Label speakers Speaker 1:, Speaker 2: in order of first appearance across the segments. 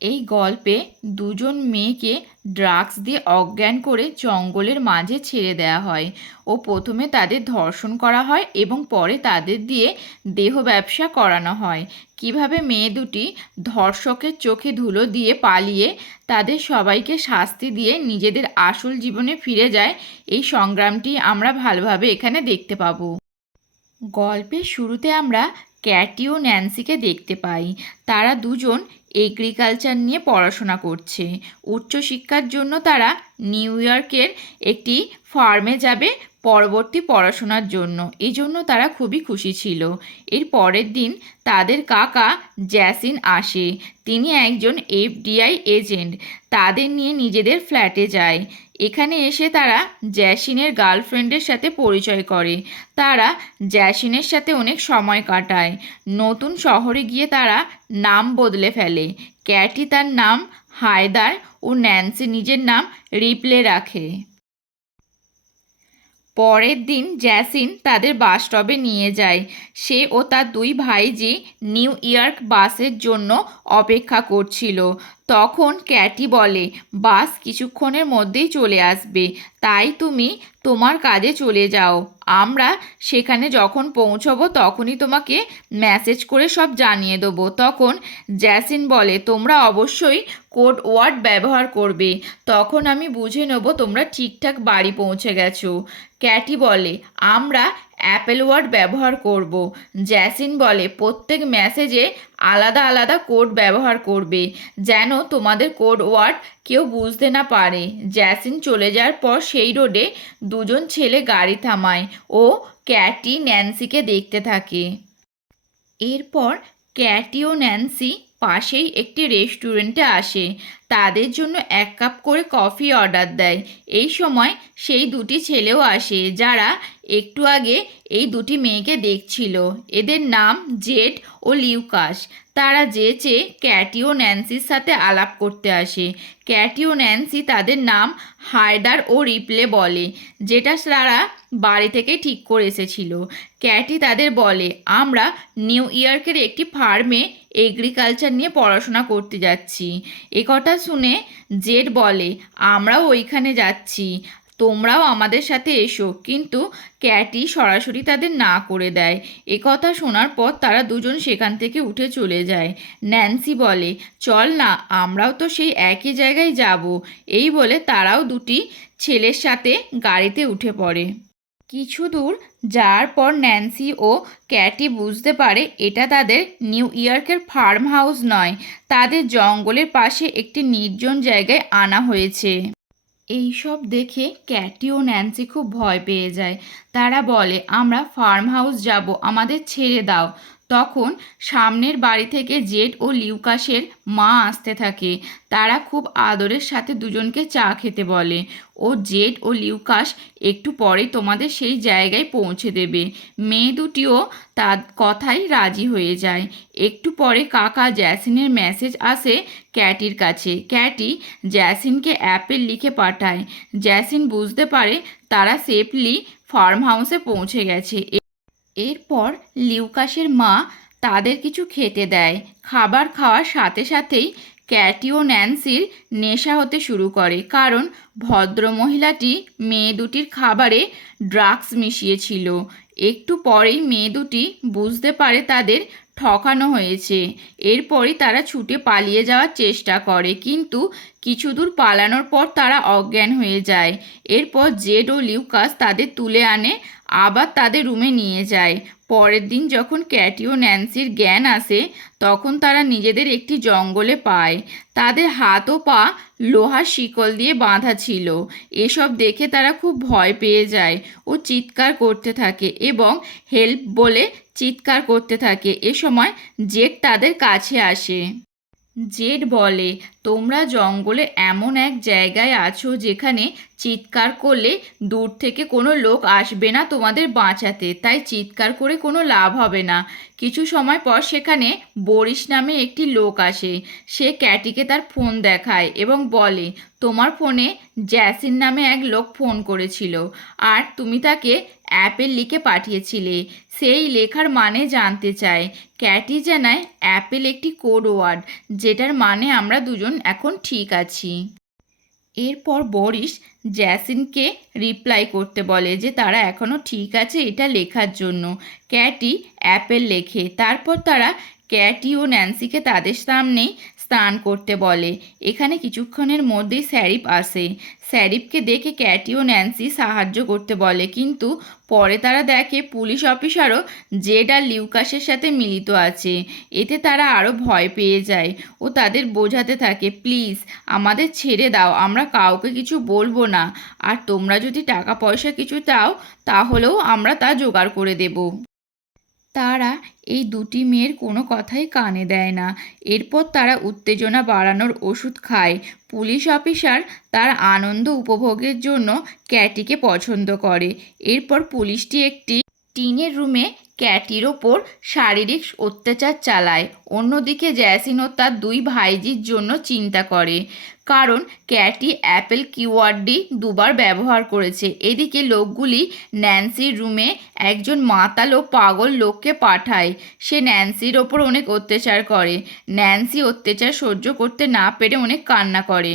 Speaker 1: এই গল্পে দুজন মেয়েকে ড্রাগস দিয়ে অজ্ঞান করে জঙ্গলের মাঝে ছেড়ে দেওয়া হয় ও প্রথমে তাদের ধর্ষণ করা হয় এবং পরে তাদের দিয়ে দেহ ব্যবসা করানো হয়। কীভাবে মেয়ে দুটি ধর্ষকের চোখে ধুলো দিয়ে পালিয়ে তাদের সবাইকে শাস্তি দিয়ে নিজেদের আসল জীবনে ফিরে যায়, এই সংগ্রামটি আমরা ভালোভাবে এখানে দেখতে পাবো। গল্পের শুরুতে আমরা ক্যাটি ও ন্যান্সিকে দেখতে পাই। তারা দুজন এগ্রিকালচার নিয়ে পড়াশোনা করছে। উচ্চশিক্ষার জন্য তারা নিউ ইয়র্কের একটি ফার্মে যাবে পরবর্তী পড়াশোনার জন্য। এই জন্য তারা খুবই খুশি ছিল। এর পরের দিন তাদের কাকা জ্যাসিন আসে। তিনি একজন এফডিআই এজেন্ট। তাদের নিয়ে নিজেদের ফ্ল্যাটে যায়। এখানে এসে তারা জ্যাসিনের গার্লফ্রেন্ডের সাথে পরিচয় করে। তারা জ্যাসিনের সাথে অনেক সময় কাটায়। নতুন শহরে গিয়ে তারা নাম বদলে ফেলে। ক্যাটি তার নাম হায়দার ও ন্যান্সি নিজের নাম রিপ্লে রাখে। পরের দিন জ্যাসিন তাদের বাস স্টপে নিয়ে যায়। সে ও তার দুই ভাইজি নিউ ইয়র্ক বাসের জন্য অপেক্ষা করছিল। তখন ক্যাটি বলে, বাস কিছুক্ষণের মধ্যেই চলে আসবে। তাই তুমি তোমার কাজে চলে যাও। আমরা সেখানে যখন পৌঁছবো তখনই তোমাকে মেসেজ করে সব জানিয়ে দেবো। তখন জ্যাসিন বলে, তোমরা অবশ্যই কোড ওয়ার্ড ব্যবহার করবে। তখন আমি বুঝে নেব তোমরা ঠিকঠাক বাড়ি পৌঁছে গেছো। ক্যাটি বলে, আমরা অ্যাপেল ওয়ার্ড ব্যবহার করব। জ্যাসিন বলে, প্রত্যেক মেসেজে আলাদা আলাদা কোড ব্যবহার করবে, যেন তোমাদের কোড ওয়ার্ড কেউ বুঝতে না পারে। জ্যাসিন চলে যাওয়ার পর সেই রোডে দুজন ছেলে গাড়ি থামায় ও ক্যাটি ন্যান্সিকে দেখতে থাকে। এরপর ক্যাটি ও ন্যান্সি পাশেই একটি রেস্টুরেন্টে আসে। তাদের জন্য এক কাপ করে কফি অর্ডার দেয়। এই সময় সেই দুটি ছেলেও আসে, যারা একটু আগে এই দুটি মেয়েকে দেখছিল। এদের নাম জেড ও লিউকাস। তারা যেচে ক্যাটি ও ন্যান্সির সাথে আলাপ করতে আসে। ক্যাটি ও ন্যান্সি তাদের নাম হায়দার ও রিপ্লে বলে, যেটা তারা বাড়ি থেকে ঠিক করে এসেছিল। ক্যাটি তাদের বলে, আমরা নিউ ইয়র্কের একটি ফার্মে এগ্রিকালচার নিয়ে পড়াশোনা করতে যাচ্ছি। কথা শুনে জেড বলে, আমরাও ওইখানে যাচ্ছি। তোমরাও আমাদের সাথে এসো। কিন্তু ক্যাটি সরাসরি তাদের না করে দেয়। কথা শোনার পর তারা দুজন সেখান থেকে উঠে চলে যায়। ন্যান্সি বলে, চল না, আমরাও তো সেই একই জায়গায় যাব। এই বলে তারাও দুটি ছেলের সাথে গাড়িতে উঠে পড়ে। কিছু দূর যাওয়ার পর ন্যান্সি ও ক্যাটি বুঝতে পারে এটা তাদের নিউ ইয়র্কের ফার্ম হাউস নয়, তাদের জঙ্গলের পাশে একটি নির্জন জায়গায় আনা হয়েছে। এইসব দেখে ক্যাটি ও ন্যান্সি খুব ভয় পেয়ে যায়। তারা বলে, আমরা ফার্ম হাউস যাব, আমাদের ছেড়ে দাও। তখন সামনের বাড়ি থেকে জেড ও লিউকাসের মা আসতে থাকে। তারা খুব আদরের সাথে দুজনকে চা খেতে বলে, ও জেড ও লিউকাস, একটু পরেই তোমাদের সেই জায়গায় পৌঁছে দেবে। মেয়ে দুটিও তার কথাই রাজি হয়ে যায়। একটু পরে কাকা জ্যাসিনের মেসেজ আসে ক্যাটির কাছে। ক্যাটি জ্যাসিনকে অ্যাপেল লিখে পাঠায়। জ্যাসিন বুঝতে পারে তারা সেফলি ফার্ম হাউসে পৌঁছে গেছে। এরপর লিউকাসের মা তাদের কিছু খেতে দেয়। খাবার খাওয়ার সাথে সাথেই ক্যাটি ও ন্যান্সির নেশা হতে শুরু করে, কারণ ভদ্রমহিলাটি মেয়ে দুটির খাবারে ড্রাগস মিশিয়েছিল। একটু পরেই মেয়ে দুটি বুঝতে পারে তাদের ঠকানো হয়েছে। এরপরই তারা ছুটে পালিয়ে যাওয়ার চেষ্টা করে, কিন্তু কিছু দূর পালানোর পর তারা অজ্ঞান হয়ে যায়। এরপর জেড ও লিউকাস তাদের তুলে আনে, আবার তাদের রুমে নিয়ে যায়। পরের দিন যখন ক্যাটি ও ন্যান্সির জ্ঞান আসে, তখন তারা নিজেদের একটি জঙ্গলে পায়। তাদের হাত ও পা লোহার শিকল দিয়ে বাঁধা ছিল। এসব দেখে তারা খুব ভয় পেয়ে যায় ও চিৎকার করতে থাকে এবং হেল্প বলে চিৎকার করতে থাকে। এ সময় জেড তাদের কাছে আসে। জেড বলে, তোমরা জঙ্গলে এমন এক জায়গায় আছো যেখানে চিৎকার করলে দূর থেকে কোনো লোক আসবে না তোমাদের বাঁচাতে। তাই চিৎকার করে কোনো লাভ হবে না। কিছু সময় পর সেখানে বরিশ নামে একটি লোক আসে। সে ক্যাটিকে তার ফোন দেখায় এবং বলে, তোমার ফোনে জ্যাসিন নামে এক লোক ফোন করেছিল। আর তুমি তাকে অ্যাপের লিখে পাঠিয়েছিলে। সেই লেখার মানে জানতে চাই। ক্যাটি জানায়, অ্যাপেল একটি কোড ওয়ার্ড, যেটার মানে আমরা দুজন এখন ঠিক আছি। এরপর বরিশ জ্যাসিনকে রিপ্লাই করতে বলে যে তারা এখনও ঠিক আছে এটা লেখার জন্য। ক্যাটি অ্যাপেল লেখে, তারপর তারা ক্যাটি ও ন্যান্সিকে তাদের সামনেই স্নান করতে বলে। এখানে কিছুক্ষণের মধ্যেই স্যারিপ আসে। স্যারিপকে দেখে ক্যাটি ও ন্যান্সি সাহায্য করতে বলে, কিন্তু পরে তারা দেখে পুলিশ অফিসারও জেড আর লিউকাসের সাথে মিলিত আছে। এতে তারা আরও ভয় পেয়ে যায় ও তাদের বোঝাতে থাকে, প্লিজ, আমাদের ছেড়ে দাও, আমরা কাউকে কিছু বলব না। আর তোমরা যদি টাকা পয়সা কিছু চাও তাহলেও আমরা তা জোগাড় করে দেবো। তারা এই দুটি মেয়ের কোনো কথাই কানে দেয় না। এরপর তারা উত্তেজনা বাড়ানোর ওষুধ খায়। পুলিশ অফিসার তার আনন্দ উপভোগের জন্য ক্যাটিকে পছন্দ করে। এরপর পুলিশটি একটি টিনের রুমে ক্যাটির ওপর শারীরিক অত্যাচার চালায়। অন্যদিকে জ্যাসিন তার দুই ভাইজির জন্য চিন্তা করে, কারণ ক্যাটি অ্যাপেল কিওয়ার্ডটি দুবার ব্যবহার করেছে। এদিকে লোকগুলি ন্যান্সির রুমে একজন মাতাল ও পাগল লোককে পাঠায়। সে ন্যান্সির ওপর অনেক অত্যাচার করে। ন্যান্সি অত্যাচার সহ্য করতে না পেরে অনেক কান্না করে।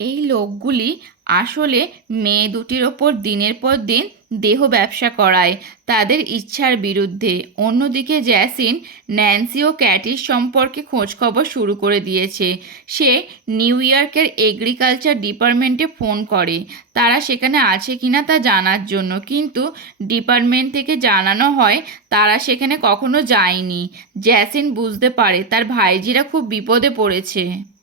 Speaker 1: এই লোকগুলি আসলে মেয়ে দুটির ওপর দিনের পর দিন দেহ ব্যবসা করায়, তাদের ইচ্ছার বিরুদ্ধে। অন্যদিকে জ্যাসিন ন্যান্সি ও ক্যাটির সম্পর্কে খোঁজখবর শুরু করে দিয়েছে। সে নিউ ইয়র্কের এগ্রিকালচার ডিপার্টমেন্টে ফোন করে। তারা সেখানে আছে কিনা তা জানার জন্য। কিন্তু ডিপার্টমেন্ট থেকে জানানো হয়, তারা সেখানে কখনো যায়নি। জ্যাসিন বুঝতে পারে, তার ভাইজিরা খুব বিপদে পড়েছে।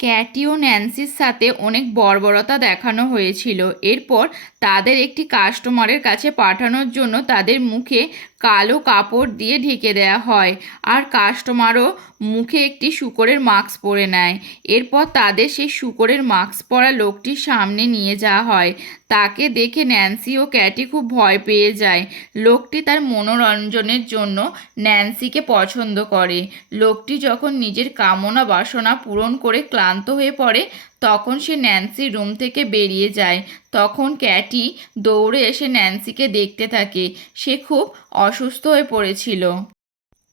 Speaker 1: ক্যাটি ও ন্যান্সির সাথে অনেক বর্বরতা দেখানো হয়েছিল। এরপর তাদের একটি কাস্টমারের কাছে পাঠানোর জন্য তাদের মুখে কালো কাপড় দিয়ে ঢেকে দেওয়া হয়। আর কাস্টমারও মুখে একটি শুকরের মাস্ক পরে নেয়। এরপর তাদের সেই শুকরের মাস্ক পরা লোকটির সামনে নিয়ে যাওয়া হয়। তাকে দেখে ন্যান্সি ও ক্যাটি খুব ভয় পেয়ে যায়। লোকটি তার মনোরঞ্জনের জন্য ন্যান্সিকে পছন্দ করে। লোকটি যখন নিজের কামনা বাসনা পূরণ করে ক্লান্ত হয়ে পড়ে, তখন সে ন্যান্সির রুম থেকে বেরিয়ে যায়। তখন ক্যাটি দৌড়ে এসে ন্যান্সিকে দেখতে থাকে। সে খুব অসুস্থ হয়ে পড়েছিল।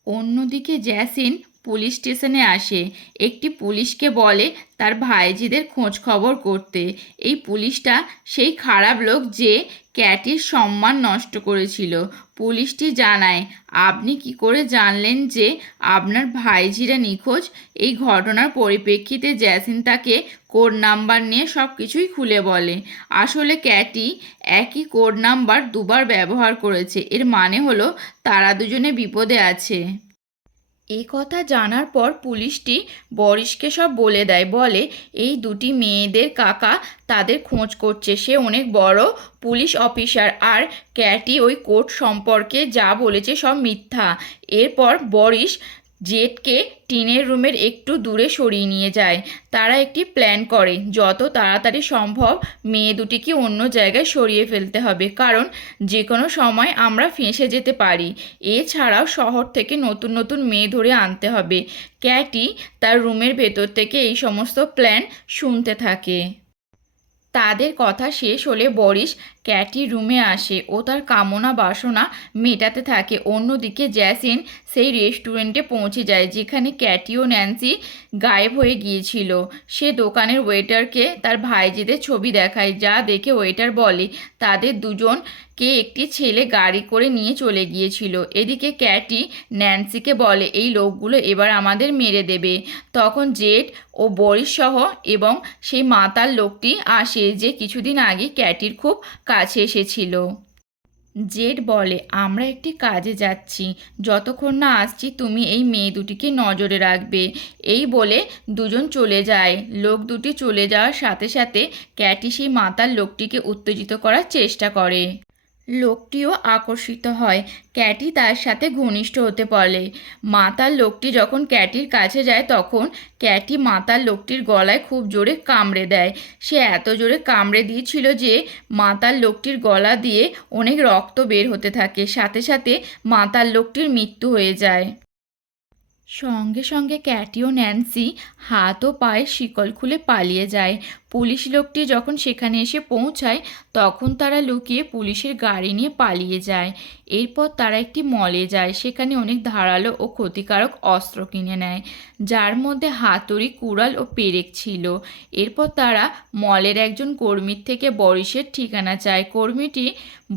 Speaker 1: অন্যদিকে জ্যাসিন পুলিশ স্টেশনে আসে। একটি পুলিশকে বলে তার ভাইজিদের খোঁজ খবর করতে। এই পুলিশটা সেই খারাপ লোক যে ক্যাটির সম্মান নষ্ট করেছিল। পুলিশটি জানায়, আপনি কি করে জানলেন যে আপনার ভাইঝিরা নিখোঁজ? এই ঘটনার পরিপ্রেক্ষিতে জ্যাসিন তাকে কোড নাম্বার নিয়ে সব কিছুই খুলে বলে। আসলে ক্যাটি একই কোড নাম্বার দুবার ব্যবহার করেছে। এর মানে হলো তারা দুজনে বিপদে আছে। এই কথা জানার পর পুলিশটি বরিশকে সব বলে দেয়, বলে, এই দুটি মেয়েদের কাকা তাদের খোঁজ করছে। সে অনেক বড় পুলিশ অফিসার আর ক্যাটি ওই কোর্ট সম্পর্কে যা বলেছে সব মিথ্যা। এরপর বরিশ জেটকে টিনের রুমের একটু দূরে সরিয়ে নিয়ে যায়। তারা একটি প্ল্যান করে, যত তাড়াতাড়ি সম্ভব মেয়ে দুটিকে অন্য জায়গায় সরিয়ে ফেলতে হবে, কারণ যে কোনো সময় আমরা ফেঁসে যেতে পারি। এছাড়াও শহর থেকে নতুন নতুন মেয়ে ধরে আনতে হবে। ক্যাটি তার রুমের ভেতর থেকে এই সমস্ত প্ল্যান শুনতে থাকে। তাদের কথা শেষ হলে বরিশ ক্যাটির রুমে আসে ও তার কামনা বাসনা মেটাতে থাকে। অন্যদিকে জ্যাসিন সেই রেস্টুরেন্টে পৌঁছে যায়, যেখানে ক্যাটি ও ন্যান্সি গায়েব হয়ে গিয়েছিল। সে দোকানের ওয়েটারকে তার ভাইজিদের ছবি দেখায়, যা দেখে ওয়েটার বলে, তাদের দুজনকে একটি ছেলে গাড়ি করে নিয়ে চলে গিয়েছিল। এদিকে ক্যাটি ন্যান্সিকে বলে, এই লোকগুলো এবার আমাদের মেরে দেবে। তখন জেড ও বরিশ সহ এবং সেই মাতার লোকটি আসে, যে কিছুদিন আগে ক্যাটির খুব কাছে এসেছিল। জেড বলে, আমরা একটি কাজে যাচ্ছি। যতক্ষণ না আসছি, তুমি এই মেয়ে দুটিকে নজরে রাখবে। এই বলে দুজন চলে যায়। লোক দুটি চলে যাওয়ার সাথে সাথে ক্যাটি সেই মাতার লোকটিকে উত্তেজিত করার চেষ্টা করে। লোকটিও আকর্ষিত হয়। ক্যাটি তার সাথে ঘনিষ্ঠ হতে বলে মাতাল লোকটি যখন ক্যাটির কাছে যায় তখন ক্যাটি মাতাল লোকটির গলায় খুব জোরে কামড়ে দেয়। সে এত জোরে কামড়ে দিয়েছিল যে মাতাল লোকটির গলা দিয়ে অনেক রক্ত বের হতে থাকে। সাথে সাথে মাতাল লোকটির মৃত্যু হয়ে যায়। সঙ্গে সঙ্গে ক্যাটি ও ন্যান্সি হাত ও পায়ে শিকল খুলে পালিয়ে যায়। পুলিশ লোকটি যখন সেখানে এসে পৌঁছায়, তখন তারা লুকিয়ে পুলিশের গাড়ি নিয়ে পালিয়ে যায়। এরপর তারা একটি মলে যায়, সেখানে অনেক ধারালো ও ক্ষতিকারক অস্ত্র কিনে নেয়, যার মধ্যে হাতুড়ি, কুড়াল ও পেরেক ছিল। এরপর তারা মলের একজন কর্মীর থেকে বরিশের ঠিকানা চায়। কর্মীটি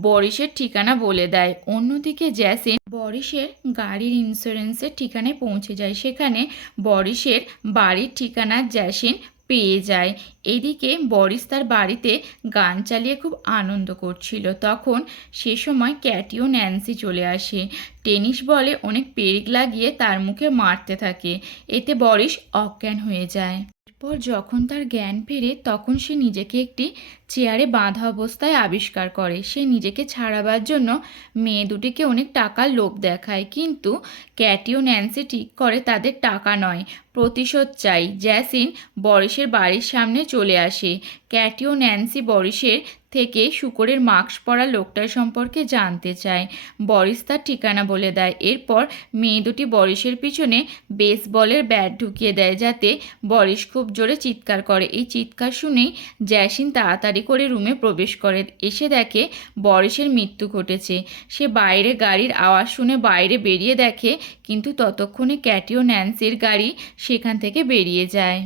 Speaker 1: বরিশের ঠিকানা বলে দেয়। অন্যদিকে জ্যাসিন বরিশের গাড়ির ইন্স্যুরেন্সের ঠিকানায় পৌঁছে যায়। সেখানে বরিশের বাড়ির ঠিকানা জ্যাসিন পেয়ে যায়। এদিকে বরিস তার বাড়িতে গান চালিয়ে খুব আনন্দ করছিল। তখন সে সময় ক্যাটি ও ন্যান্সি চলে আসে। টেনিস বলে অনেক পেরেক লাগিয়ে তার মুখে মারতে থাকে। এতে বরিস অজ্ঞান হয়ে যায়। এরপর যখন তার জ্ঞান ফেরে, তখন সে নিজেকে একটি চেয়ারে বাঁধা অবস্থায় আবিষ্কার করে। সে নিজেকে ছাড়াবার জন্য মেয়ে দুটিকে অনেক টাকার লোভ দেখায়। কিন্তু ক্যাটি ও ন্যান্সি ঠিক করে তাদের টাকা নয়। প্রতিশোধ চাই। জ্যাসিন বরিসের বাড়ির সামনে চলে আসে। ক্যাটিও ন্যান্সি বরিসের থেকে শুকরের মাস্ক পরা লোকটার সম্পর্কে জানতে চায়। বরিস তার ঠিকানা বলে দেয়। এরপর মেয়ে দুটি বরিসের পিছনে বেসবলের ব্যাট ঢুকিয়ে দেয় যাতে বরিস খুব জোরে চিৎকার করে। এই চিৎকার শুনেই জ্যাসিন তাড়াতাড়ি করে রুমে প্রবেশ করে। এসে দেখে বরিসের মৃত্যু ঘটেছে। সে বাইরে গাড়ির আওয়াজ শুনে বাইরে বেরিয়ে দেখে, কিন্তু ততক্ষণে ক্যাটিও ন্যান্সির গাড়ি সেখান থেকে বেরিয়ে যায়।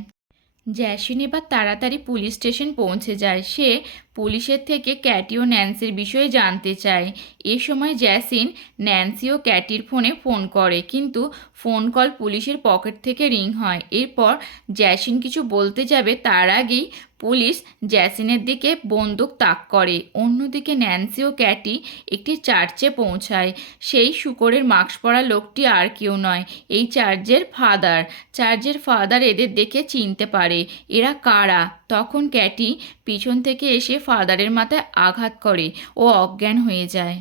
Speaker 1: জ্যাসিন এবার তাড়াতাড়ি পুলিশ স্টেশন পৌঁছে যায়। সে পুলিশের থেকে ক্যাটি ও ন্যান্সির বিষয়ে জানতে চায় এ সময় জ্যাসিন ন্যান্সি ও ক্যাটির ফোনে ফোন করে, কিন্তু ফোন কল পুলিশের পকেট থেকে রিং হয়। এরপর জ্যাসিন কিছু বলতে যাবে, তার আগেই পুলিশ জ্যাসিনের দিকে বন্দুক তাক করে। অন্যদিকে ন্যান্সি ও ক্যাটি একটি চার্চে পৌঁছায়। সেই শুকরের মাস্ক পরা লোকটি আর কেউ নয়, এই চার্চের ফাদার। চার্চের ফাদার এদের দেখে চিনতে পারে, এরা কারা? তখন ক্যাটি পিছন থেকে এসে ফাদারের মাথায় আঘাত করে ও অজ্ঞান হয়ে যায়।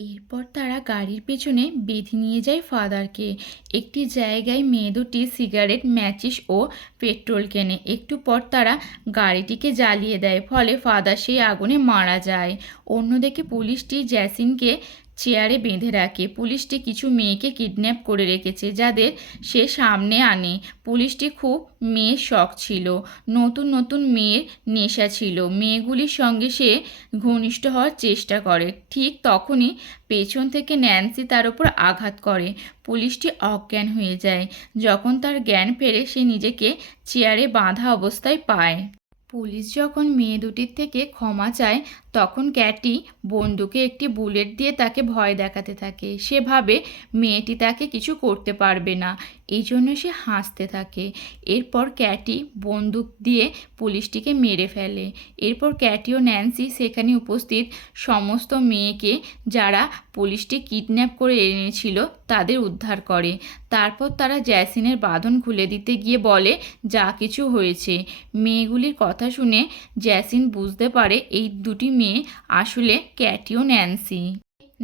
Speaker 1: এরপর তারা গাড়ির পেছনে বেঁধে নিয়ে যায় ফাদারকে। একটি জায়গায় মেয়ে দুটি সিগারেট, ম্যাচিস ও পেট্রোল কেনে। একটু পর তারা গাড়িটিকে জ্বালিয়ে দেয়, ফলে ফাদার সেই আগুনে মারা যায়। অন্যদিকে পুলিশটি জ্যাসিনকে চেয়ারে বেঁধে রাখে। পুলিশটি কিছু মেয়েকে কিডন্যাপ করে রেখেছে যাদের সে সামনে আনে। পুলিশটি খুব মেয়ের শখ ছিল। নতুন নতুন মেয়ের নেশা ছিল। মেয়েগুলির সঙ্গে সে ঘনিষ্ঠ হওয়ার চেষ্টা করে। ঠিক তখনই পেছন থেকে ন্যান্সি তার উপর আঘাত করে। পুলিশটি অজ্ঞান হয়ে যায়। যখন তার জ্ঞান ফেরে, সে নিজেকে চেয়ারে বাঁধা অবস্থায় পায়। পুলিশ যখন মেয়ে দুটির থেকে ক্ষমা চায়, তখন ক্যাটি বন্দুকে একটি বুলেট দিয়ে তাকে ভয় দেখাতে থাকে। সেভাবে মেয়েটি তাকে কিছু করতে পারবে না। এই জন্য সে হাসতে থাকে। এরপর ক্যাটি বন্দুক দিয়ে পুলিশটিকে মেরে ফেলে। এরপর ক্যাটি ও ন্যান্সি সেখানে উপস্থিত সমস্ত মেয়েকে যারা পুলিশটি কিডন্যাপ করে এনেছিল তাদের উদ্ধার করে। তারপর তারা জ্যাসিনের বাঁধন খুলে দিতে গিয়ে বলে, যা কিছু হয়েছে। মেয়েগুলির কথা শুনে জ্যাসিন বুঝতে পারে এই দুটি মেয়ে আসলে ক্যাটি ও ন্যান্সি।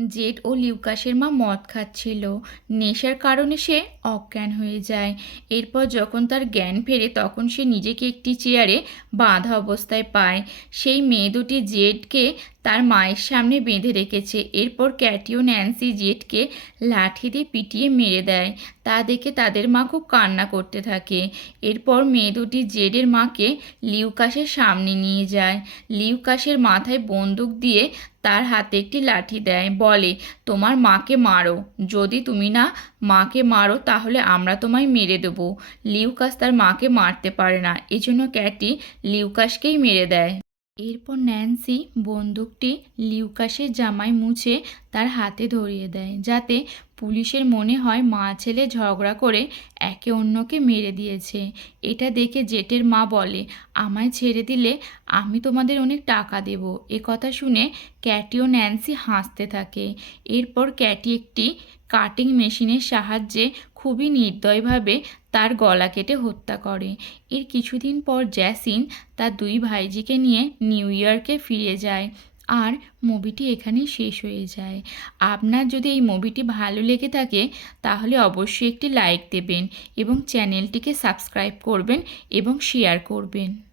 Speaker 1: জেড ও লিউকাসের মা মদ খাচ্ছিল। নেশার কারণে সে অজ্ঞান হয়ে যায়। এরপর যখন তার জ্ঞান ফেরে, তখন সে নিজেকে একটি চেয়ারে বাঁধা অবস্থায় পায়। সেই মেয়ে দুটি জেডকে তার মায়ের সামনে বেঁধে রেখেছে। এরপর ক্যাটি ও ন্যান্সি জেডকে লাঠি দিয়ে পিটিয়ে মেরে দেয়। তা দেখে তাদের মা খুব কান্না করতে থাকে। এরপর মেয়ে দুটি জেডের মাকে লিউকাসের সামনে নিয়ে যায়। লিউকাসের মাথায় বন্দুক দিয়ে তার হাতে একটি লাঠি দেয়, বলে, তোমার মাকে মারো। যদি তুমি না মাকে মারো, তাহলে আমরা তোমায় মেরে দেবো লিউকাস তার মাকে মারতে পারে না। এজন্য ক্যাটি লিউকাসকেই মেরে দেয়। এরপর ন্যান্সি বন্দুকটি লিউকাসের জামায় মুছে তার হাতে ধরিয়ে দেয়, যাতে পুলিশের মনে হয় মা ছেলে ঝগড়া করে একে অন্যকে মেরে দিয়েছে। এটা দেখে জেটের মা বলে, আমায় ছেড়ে দিলে আমি তোমাদের অনেক টাকা দেব। এ কথা শুনে ক্যাটি ও ন্যান্সি হাসতে থাকে। এরপর ক্যাটি একটি কাটিং মেশিনের সাহায্যে খুবই নির্দয়ভাবে তার গলা কেটে হত্যা করে। এর কিছুদিন পর জ্যাসিন তার দুই ভাইজিকে নিয়ে নিউ ইয়র্কে ফিরে যায়। আর মুভিটি এখানেই শেষ হয়ে যায়। আপনার যদি এই মুভিটি ভালো লেগে থাকে, তাহলে অবশ্যই একটি লাইক দেবেন এবং চ্যানেলটিকে সাবস্ক্রাইব করবেন এবং শেয়ার করবেন।